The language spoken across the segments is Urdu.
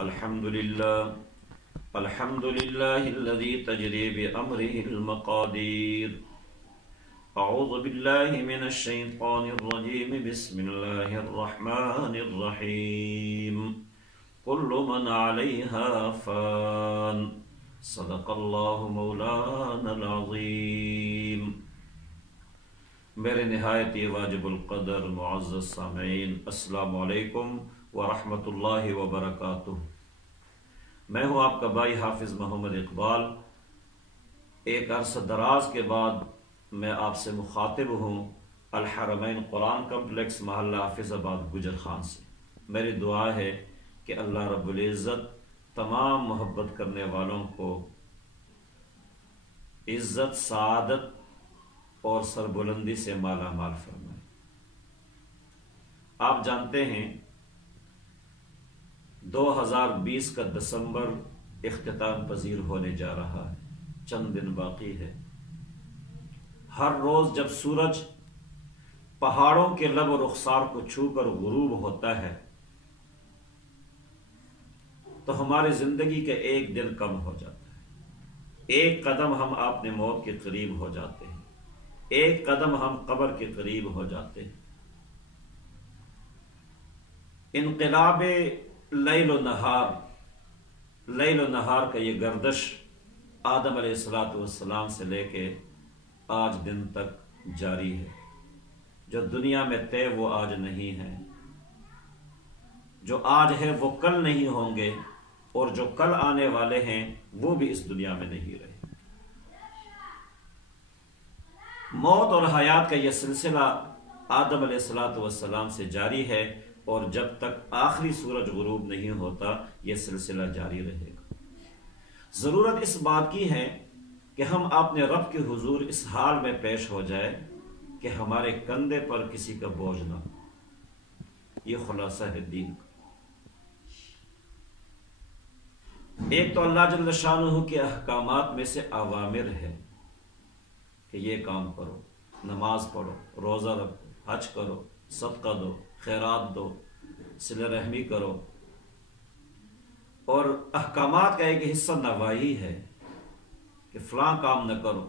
الحمد لله الذي تجري بأمره المقادير. أعوذ بالله من الشيطان الرجيم. بسم الله الرحمن الرحيم. كل من عليها فان. صدق الله مولانا العظيم. میرے نہایت واجب القدر معزز سامعین، السلام علیکم ورحمۃ اللہ وبرکاتہ. میں ہوں آپ کا بھائی حافظ محمد اقبال. ایک عرصہ دراز کے بعد میں آپ سے مخاطب ہوں الحرمین قرآن کمپلیکس محلہ حافظ آباد گجر خان سے. میری دعا ہے کہ اللہ رب العزت تمام محبت کرنے والوں کو عزت، سعادت اور سربلندی سے مالا مال فرمائے. آپ جانتے ہیں 2020 کا دسمبر اختتام پذیر ہونے جا رہا ہے. چند دن باقی ہے. ہر روز جب سورج پہاڑوں کے لب و رخسار کو چھو کر غروب ہوتا ہے تو ہماری زندگی کے ایک دن کم ہو جاتا ہے. ایک قدم ہم اپنے موت کے قریب ہو جاتے ہیں. ایک قدم ہم قبر کے قریب ہو جاتے ہیں. انقلاب لیل و نہار کا یہ گردش آدم علیہ السلام سے لے کے آج دن تک جاری ہے. جو دنیا میں تھے وہ آج نہیں ہیں، جو آج ہے وہ کل نہیں ہوں گے، اور جو کل آنے والے ہیں وہ بھی اس دنیا میں نہیں رہے. موت اور حیات کا یہ سلسلہ آدم علیہ السلام سے جاری ہے، اور جب تک آخری سورج غروب نہیں ہوتا یہ سلسلہ جاری رہے گا. ضرورت اس بات کی ہے کہ ہم اپنے رب کے حضور اس حال میں پیش ہو جائے کہ ہمارے کندھے پر کسی کا بوجھ نہ ہو. یہ خلاصہ ہے دین کا. ایک تو اللہ جل شانہ کے احکامات میں سے اوامر ہے کہ یہ کام کرو، نماز پڑھو، روزہ رکھو، حج کرو، صدقہ دو، خیرات دو، صلہ رحمی کرو. اور احکامات کا ایک حصہ نواہی ہے کہ فلاں کام نہ کرو،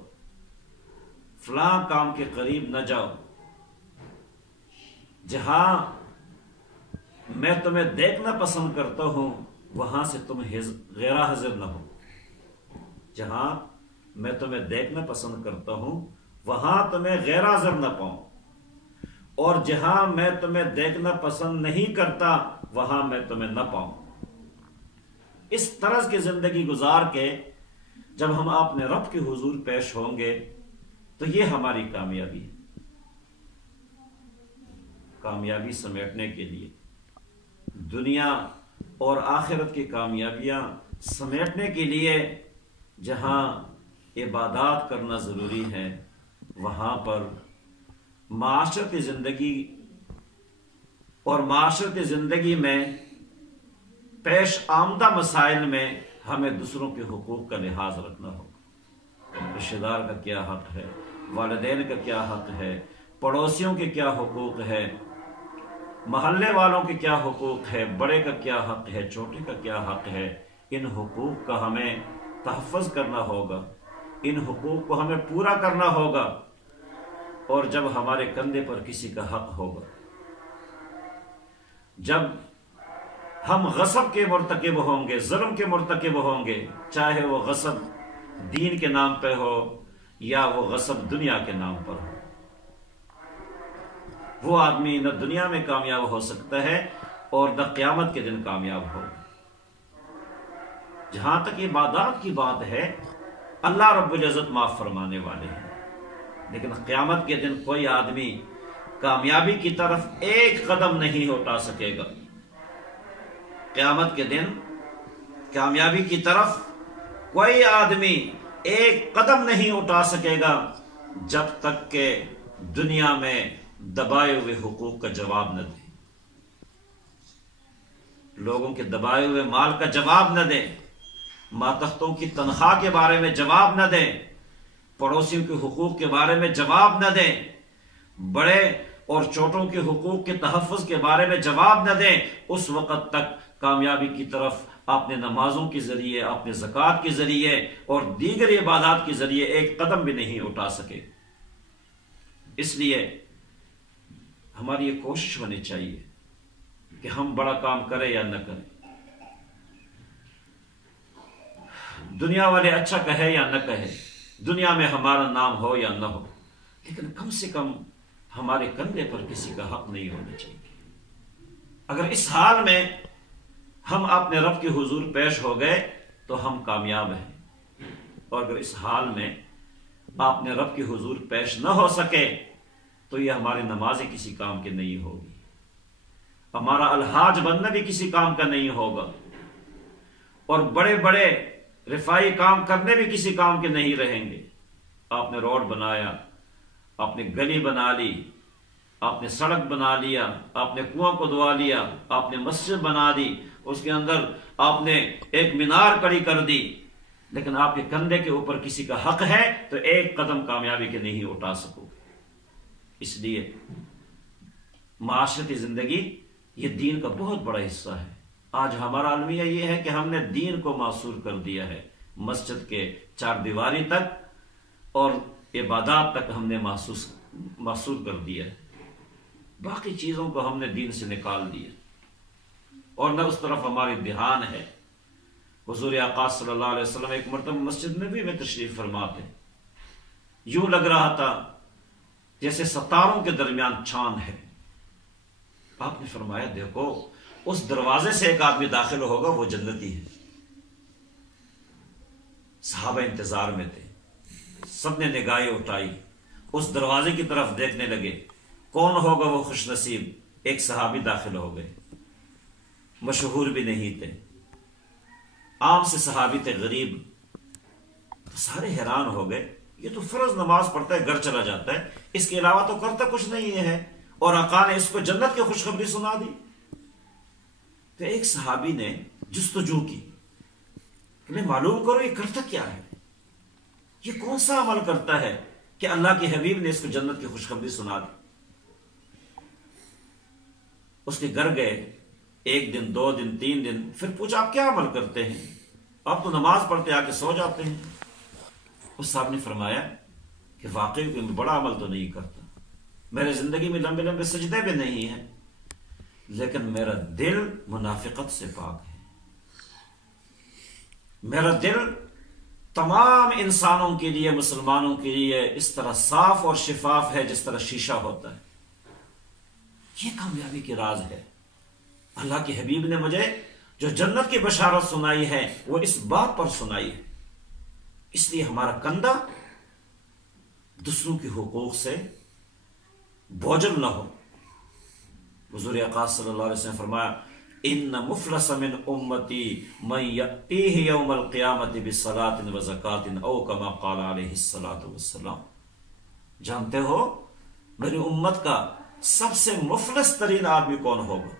فلاں کام کے قریب نہ جاؤ، جہاں میں تمہیں دیکھنا پسند کرتا ہوں وہاں سے تم غیر حاضر نہ ہو. جہاں میں تمہیں دیکھنا پسند کرتا ہوں وہاں تمہیں غیر حاضر نہ پاؤں، اور جہاں میں تمہیں دیکھنا پسند نہیں کرتا وہاں میں تمہیں نہ پاؤں. اس طرز کی زندگی گزار کے جب ہم اپنے رب کے حضور پیش ہوں گے تو یہ ہماری کامیابی ہے. کامیابی سمیٹنے کے لیے، دنیا اور آخرت کی کامیابیاں سمیٹنے کے لیے جہاں عبادات کرنا ضروری ہے، وہاں پر معاشرتی زندگی اور معاشرتی زندگی میں پیش آمدہ مسائل میں ہمیں دوسروں کے حقوق کا لحاظ رکھنا ہوگا. رشتہ دار کا کیا حق ہے، والدین کا کیا حق ہے، پڑوسیوں کے کیا حقوق ہے، محلے والوں کے کیا حقوق ہے، بڑے کا کیا حق ہے، چھوٹے کا کیا حق ہے. ان حقوق کا ہمیں تحفظ کرنا ہوگا، ان حقوق کو ہمیں پورا کرنا ہوگا. اور جب ہمارے کندھے پر کسی کا حق ہوگا، جب ہم غصب کے مرتکب ہوں گے، ظلم کے مرتکب ہوں گے، چاہے وہ غصب دین کے نام پہ ہو یا وہ غصب دنیا کے نام پر ہو، وہ آدمی نہ دنیا میں کامیاب ہو سکتا ہے اور نہ قیامت کے دن کامیاب ہو. جہاں تک عبادات کی بات ہے، اللہ رب العزت معاف فرمانے والے ہیں، لیکن قیامت کے دن کوئی آدمی کامیابی کی طرف ایک قدم نہیں اٹھا سکے گا. قیامت کے دن کامیابی کی طرف کوئی آدمی ایک قدم نہیں اٹھا سکے گا جب تک کہ دنیا میں دبائے ہوئے حقوق کا جواب نہ دے، لوگوں کے دبائے ہوئے مال کا جواب نہ دے، ماتحتوں کی تنخواہ کے بارے میں جواب نہ دیں، پڑوسیوں کے حقوق کے بارے میں جواب نہ دیں، بڑے اور چھوٹوں کے حقوق کے تحفظ کے بارے میں جواب نہ دیں. اس وقت تک کامیابی کی طرف آپ نے نمازوں کے ذریعے، آپ نے زکوٰۃ کے ذریعے اور دیگر عبادات کے ذریعے ایک قدم بھی نہیں اٹھا سکے۔ اس لیے ہماری یہ کوشش ہونی چاہیے کہ ہم بڑا کام کریں یا نہ کریں، دنیا والے اچھا کہے یا نہ کہے، دنیا میں ہمارا نام ہو یا نہ ہو، لیکن کم سے کم ہمارے کندھے پر کسی کا حق نہیں ہونا چاہیے۔ اگر اس حال میں ہم اپنے رب کے حضور پیش ہو گئے تو ہم کامیاب ہیں، اور اگر اس حال میں اپنے رب کے حضور پیش نہ ہو سکے تو یہ ہماری نمازیں کسی کام کی نہیں ہوگی، ہمارا الحاج بننا بھی کسی کام کا نہیں ہوگا، اور بڑے بڑے رفائی کام کرنے بھی کسی کام کے نہیں رہیں گے۔ آپ نے روڈ بنایا، آپ نے گلی بنا لی، آپ نے سڑک بنا لیا، آپ نے کنواں کو دعا لیا، آپ نے مسجد بنا دی، اس کے اندر آپ نے ایک مینار کھڑی کر دی، لیکن آپ کے کندھے کے اوپر کسی کا حق ہے تو ایک قدم کامیابی کے نہیں اٹھا سکو۔ اس لیے معاشرتی زندگی یہ دین کا بہت بڑا حصہ ہے۔ آج ہمارا المیہ یہ ہے کہ ہم نے دین کو معصور کر دیا ہے، مسجد کے چار دیواری تک اور عبادات تک ہم نے معصور کر دیا ہے، باقی چیزوں کو ہم نے دین سے نکال دیا اور نہ اس طرف ہماری دھیان ہے۔ حضور آقا صلی اللہ علیہ وسلم ایک مرتبہ مسجد نبوی میں تشریف فرما تھے، یوں لگ رہا تھا جیسے ستاروں کے درمیان چاند ہے۔ آپ نے فرمایا دیکھو اس دروازے سے ایک آدمی داخل ہوگا وہ جنتی ہے۔ صحابہ انتظار میں تھے، سب نے نگاہیں اٹھائی، اس دروازے کی طرف دیکھنے لگے، کون ہوگا وہ خوش نصیب؟ ایک صحابی داخل ہو گئے، مشہور بھی نہیں تھے، عام سے صحابی تھے، غریب۔ تو سارے حیران ہو گئے، یہ تو فرض نماز پڑھتا ہے، گھر چلا جاتا ہے، اس کے علاوہ تو کرتا کچھ نہیں ہے، اور آقا نے اس کو جنت کی خوشخبری سنا دی۔ تو ایک صحابی نے جستجو کی کہ میں معلوم کروں یہ کرتا کیا ہے، یہ کون سا عمل کرتا ہے کہ اللہ کے حبیب نے اس کو جنت کی خوشخبری سنا دی۔ اس کے گھر گئے، ایک دن، 2 دن، 3 دن، پھر پوچھا آپ کیا عمل کرتے ہیں؟ آپ تو نماز پڑھتے آ کے سو جاتے ہیں۔ اس صاحب نے فرمایا کہ واقعی میں بڑا عمل تو نہیں کرتا، میرے زندگی میں لمبے لمبے سجدے بھی نہیں ہیں، لیکن میرا دل منافقت سے پاک ہے، میرا دل تمام انسانوں کے لیے، مسلمانوں کے لیے اس طرح صاف اور شفاف ہے جس طرح شیشہ ہوتا ہے۔ یہ کامیابی کی راز ہے۔ اللہ کے حبیب نے مجھے جو جنت کی بشارت سنائی ہے وہ اس بات پر سنائی ہے۔ اس لیے ہمارا کندھا دوسروں کے حقوق سے بوجھل نہ ہو۔ حضور آقا صلی اللہ علیہ وسلم نے فرمایا ان مفلس من امتی من یأتیہ یوم القیامت بصلاۃ وزکاۃ او کما قال علیہ الصلاۃ والسلام۔ جانتے ہو میری امت کا سب سے مفلس ترین آدمی کون ہوگا؟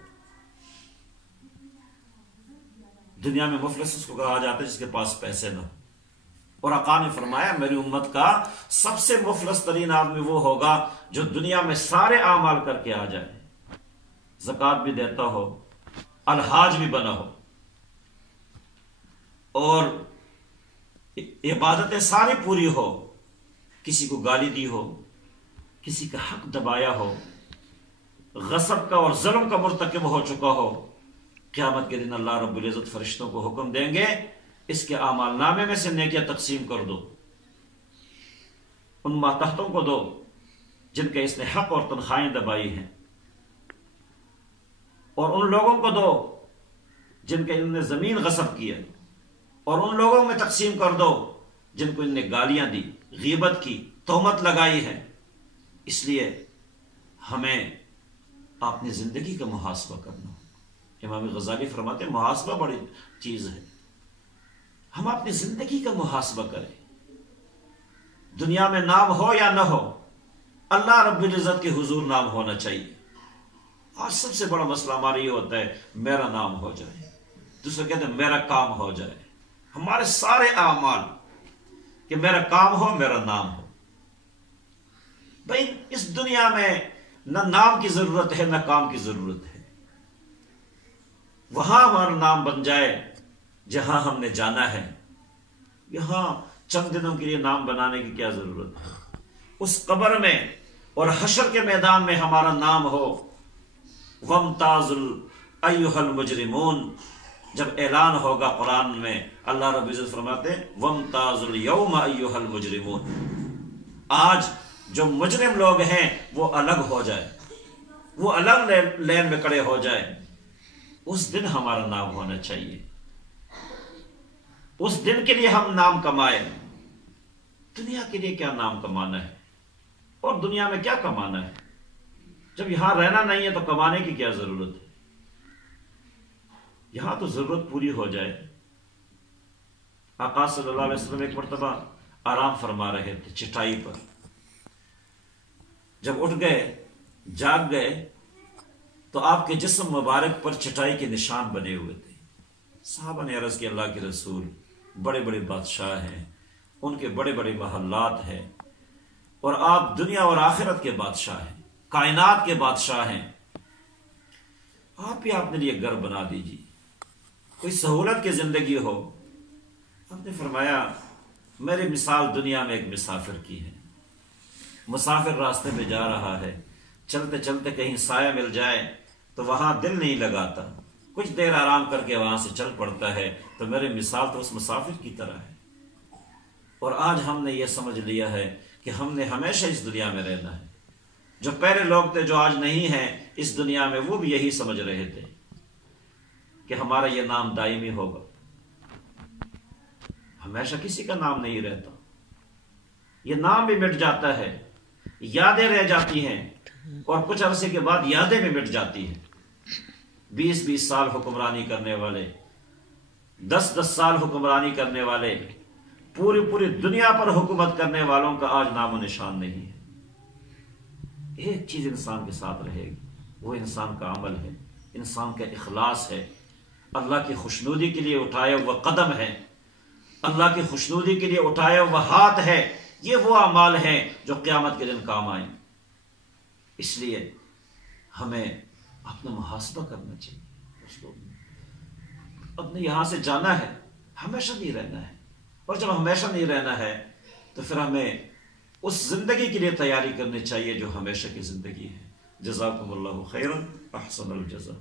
دنیا میں مفلس اس کو کہا جاتا ہے جس کے پاس پیسے نہ ہو، اور آقا نے فرمایا میری امت کا سب سے مفلس ترین آدمی وہ ہوگا جو دنیا میں سارے اعمال کر کے آ جائے، زکوٰۃ بھی دیتا ہو، الحاج بھی بنا ہو، اور عبادتیں ساری پوری ہو، کسی کو گالی دی ہو، کسی کا حق دبایا ہو، غصب کا اور ظلم کا مرتکب ہو چکا ہو، قیامت کے دن اللہ رب العزت فرشتوں کو حکم دیں گے اس کے اعمال نامے میں سے نیکیاں تقسیم کر دو، ان ماتحتوں کو دو جن کے اس نے حق اور تنخواہیں دبائی ہیں، اور ان لوگوں کو دو جن کے ان نے زمین غصب کی ہے، اور ان لوگوں میں تقسیم کر دو جن کو ان نے گالیاں دی، غیبت کی، تہمت لگائی ہے۔ اس لیے ہمیں اپنی زندگی کا محاسبہ کرنا ہو۔ امام غزالی فرماتے ہیں محاسبہ بڑی چیز ہے، ہم اپنی زندگی کا محاسبہ کریں، دنیا میں نام ہو یا نہ ہو، اللہ رب العزت کے حضور نام ہونا چاہیے۔ آج سب سے بڑا مسئلہ ہمارا یہ ہوتا ہے میرا نام ہو جائے، دوسرے کہتے ہیں میرا کام ہو جائے، ہمارے سارے اعمال کہ میرا کام ہو، میرا نام ہو۔ بھائی اس دنیا میں نہ نام کی ضرورت ہے نہ کام کی ضرورت ہے، وہاں ہمارا نام بن جائے جہاں ہم نے جانا ہے. یہاں چند دنوں کے لیے نام بنانے کی کیا ضرورت ہے؟ اس قبر میں اور حشر کے میدان میں ہمارا نام ہو. وَامْتَازُوا أَيُّهَا الْمُجْرِمُونَ جب اعلان ہوگا قرآن میں، اللہ رب العزت فرماتے ہیں وَامْتَازُوا الْيَوْمَ أَيُّهَا الْمُجْرِمُونَ، آج جو مجرم لوگ ہیں وہ الگ ہو جائے، وہ الگ لین میں کھڑے ہو جائے. اس دن ہمارا نام ہونا چاہیے، اس دن کے لیے ہم نام کمائے. دنیا کے لیے کیا نام کمانا ہے اور دنیا میں کیا کمانا ہے؟ جب یہاں رہنا نہیں ہے تو کمانے کی کیا ضرورت ہے؟ یہاں تو ضرورت پوری ہو جائے. آقا صلی اللہ علیہ وسلم ایک مرتبہ آرام فرما رہے تھے چٹائی پر. جب اٹھ گئے، جاگ گئے، تو آپ کے جسم مبارک پر چٹائی کے نشان بنے ہوئے تھے. صحابہ نے عرض کیا اللہ کے رسول، بڑے بڑے بادشاہ ہیں، ان کے بڑے بڑے محلات ہیں، اور آپ دنیا اور آخرت کے بادشاہ ہیں، کائنات کے بادشاہ ہیں، آپ بھی اپنے لیے گھر بنا دیجیے، کوئی سہولت کی زندگی ہو. آپ نے فرمایا میری مثال دنیا میں ایک مسافر کی ہے. مسافر راستے میں جا رہا ہے، چلتے چلتے کہیں سایہ مل جائے تو وہاں دل نہیں لگاتا، کچھ دیر آرام کر کے وہاں سے چل پڑتا ہے. تو میری مثال تو اس مسافر کی طرح ہے. اور آج ہم نے یہ سمجھ لیا ہے کہ ہم نے ہمیشہ اس دنیا میں رہنا ہے. جو پہلے لوگ تھے جو آج نہیں ہیں اس دنیا میں، وہ بھی یہی سمجھ رہے تھے کہ ہمارا یہ نام دائمی ہوگا. ہمیشہ کسی کا نام نہیں رہتا، یہ نام بھی مٹ جاتا ہے، یادیں رہ جاتی ہیں، اور کچھ عرصے کے بعد یادیں بھی مٹ جاتی ہیں. 20 سال حکمرانی کرنے والے، 10 سال حکمرانی کرنے والے، پوری دنیا پر حکومت کرنے والوں کا آج نام و نشان نہیں ہے. ایک چیز انسان کے ساتھ رہے گی، وہ انسان کا عمل ہے، انسان کا اخلاص ہے، اللہ کی خوشنودی کے لیے اٹھایا ہوا قدم ہے، اللہ کی خوشنودی کے لیے اٹھایا ہوا ہاتھ ہے. یہ وہ اعمال ہیں جو قیامت کے دن کام آئیں. اس لیے ہمیں اپنا محاسبہ کرنا چاہیے. اپنے یہاں سے جانا ہے، ہمیشہ نہیں رہنا ہے. اور جب ہمیشہ نہیں رہنا ہے تو پھر ہمیں اس زندگی کے لیے تیاری کرنی چاہیے جو ہمیشہ کی زندگی ہے. جزاکم اللہ خیرا، احسن الجزا.